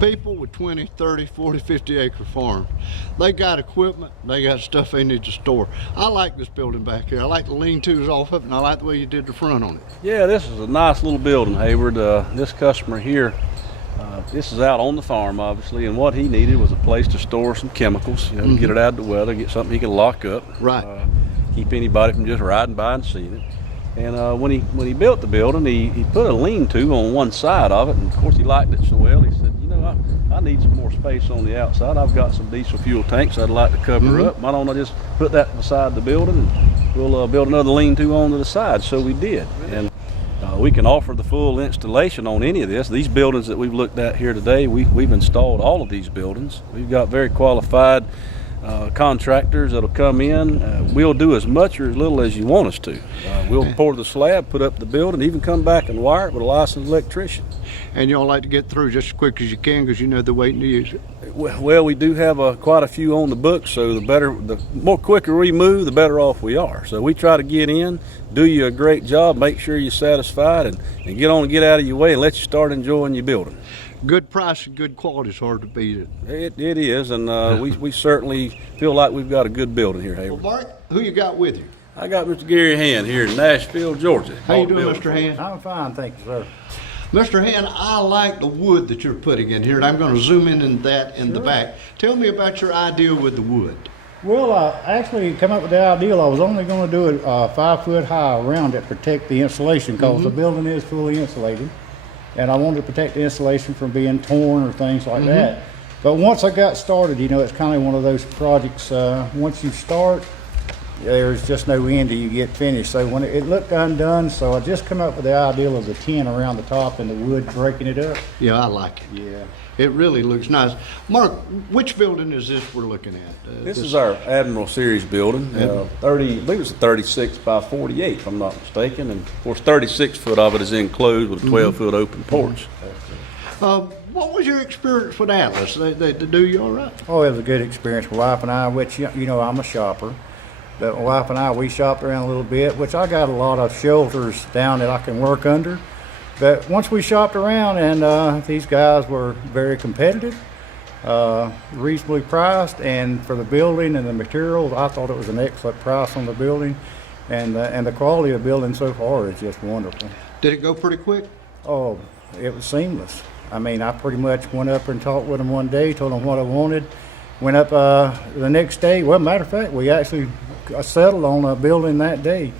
People with 20, 30, 40, 50 acre farms, they got equipment, they got stuff they need to store. I like this building back here. I like the lean-tos off of it, and I like the way you did the front on it. Yeah, this is a nice little building, Hayward. This customer here, this is out on the farm, obviously, and what he needed was a place to store some chemicals, you know, to get it out of the weather, get something he can lock up. Right. Keep anybody from just riding by and seeing it. And when he built the building, he put a lean-to on one side of it, and of course he liked it so well, he said, you know, I need some more space on the outside. I've got some diesel fuel tanks I'd like to cover up. Why don't I just put that beside the building, and we'll build another lean-to onto the side. So we did. And we can offer the full installation on any of this. These buildings that we've looked at here today, we've installed all of these buildings. We've got very qualified contractors that'll come in. We'll do as much or as little as you want us to. We'll pour the slab, put up the building, even come back and wire it with a licensed electrician. And y'all like to get through just as quick as you can because you know they're waiting to use it. Well, we do have quite a few on the books, so the more quicker we move, the better off we are. So we try to get in, do you a great job, make sure you're satisfied, and get on and get out of your way and let you start enjoying your building. Good price and good quality is hard to beat it. It is, and we certainly feel like we've got a good building here, Hayward. Well, Mark, who you got with you? I got Mr. Gary Hand here in Nashville, Georgia. How you doing, Mr. Hand? I'm fine, thank you, sir. Mr. Hand, I like the wood that you're putting in here, and I'm going to zoom in on that in the back. Tell me about your idea with the wood. Well, I actually came up with the ideal. I was only going to do it 5 foot high around it, protect the insulation, because the building is fully insulated. And I wanted to protect the insulation from being torn or things like that. But once I got started, you know, it's kind of one of those projects, once you start, there's just no end till you get finished. So when it looked undone, so I just come up with the ideal of the tin around the top and the wood breaking it up. Yeah, I like it. Yeah. It really looks nice. Mark, which building is this we're looking at? This is our Admiral Series building. 30, I believe it's a 36 by 48, if I'm not mistaken. And of course, 36 foot of it is enclosed with a 12 foot open porch. What was your experience with Atlas? They do you all right? Oh, it was a good experience. My wife and I, which, you know, I'm a shopper. But my wife and I, we shopped around a little bit, which I got a lot of shelters down that I can work under. But once we shopped around, and these guys were very competitive, reasonably priced, and for the building and the materials, I thought it was an excellent price on the building. And the quality of the building so far is just wonderful. Did it go pretty quick? Oh, it was seamless. I mean, I pretty much went up and talked with them one day, told them what I wanted. Went up the next day. Well, matter of fact, we actually settled on a building that day.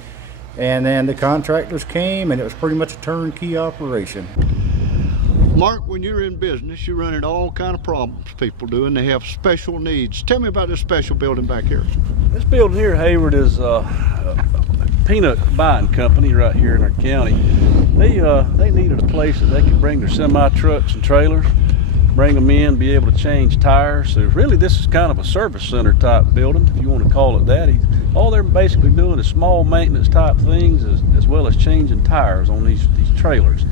And then the contractors came, and it was pretty much a turnkey operation. Mark, when you're in business, you run into all kind of problems people do, and they have special needs. Tell me about this special building back here. This building here, Hayward, is a peanut buying company right here in our county. They needed a place that they could bring their semi trucks and trailers, bring them in, be able to change tires. So really this is kind of a service center type building, if you want to call it that. All they're basically doing is small maintenance type things as well as changing tires on these trailers.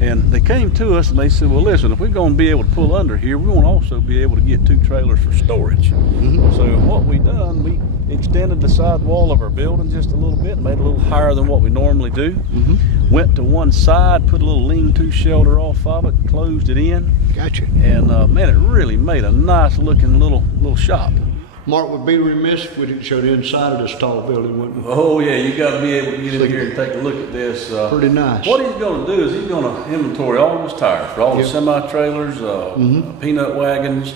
And they came to us and they said, well, listen, if we're going to be able to pull under here, we want to also be able to get 2 trailers for storage. So what we done, we extended the side wall of our building just a little bit, made it a little higher than what we normally do. Went to one side, put a little lean-to shelter off of it, closed it in. Gotcha. And man, it really made a nice looking little shop. Mark, would be remiss if we didn't show the inside of this tall building, wouldn't we? Oh yeah, you got to be able to get in here and take a look at this. Pretty nice. What he's going to do is he's going to inventory all of his tires for all the semi-trailers, peanut wagons,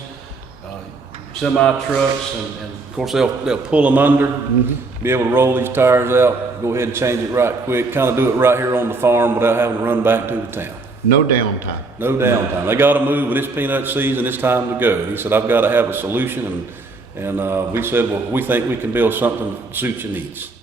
semi-trucks, and of course they'll pull them under, be able to roll these tires out, go ahead and change it right quick, kind of do it right here on the farm without having to run back to the town. No downtime. No downtime. They got to move when it's peanut season. It's time to go. He said, I've got to have a solution, and we said, well, we think we can build something that suits your needs.